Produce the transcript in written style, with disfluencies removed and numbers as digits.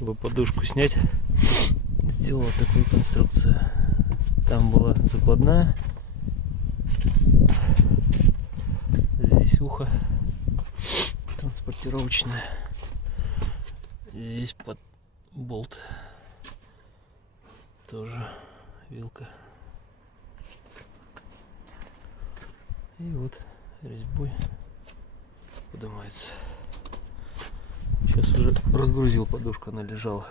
чтобы подушку снять, сделал такую конструкцию. Там была закладная, здесь ухо транспортировочное, здесь под болт тоже вилка, и вот резьбой поднимается. Сейчас уже разгрузил подушку, она лежала.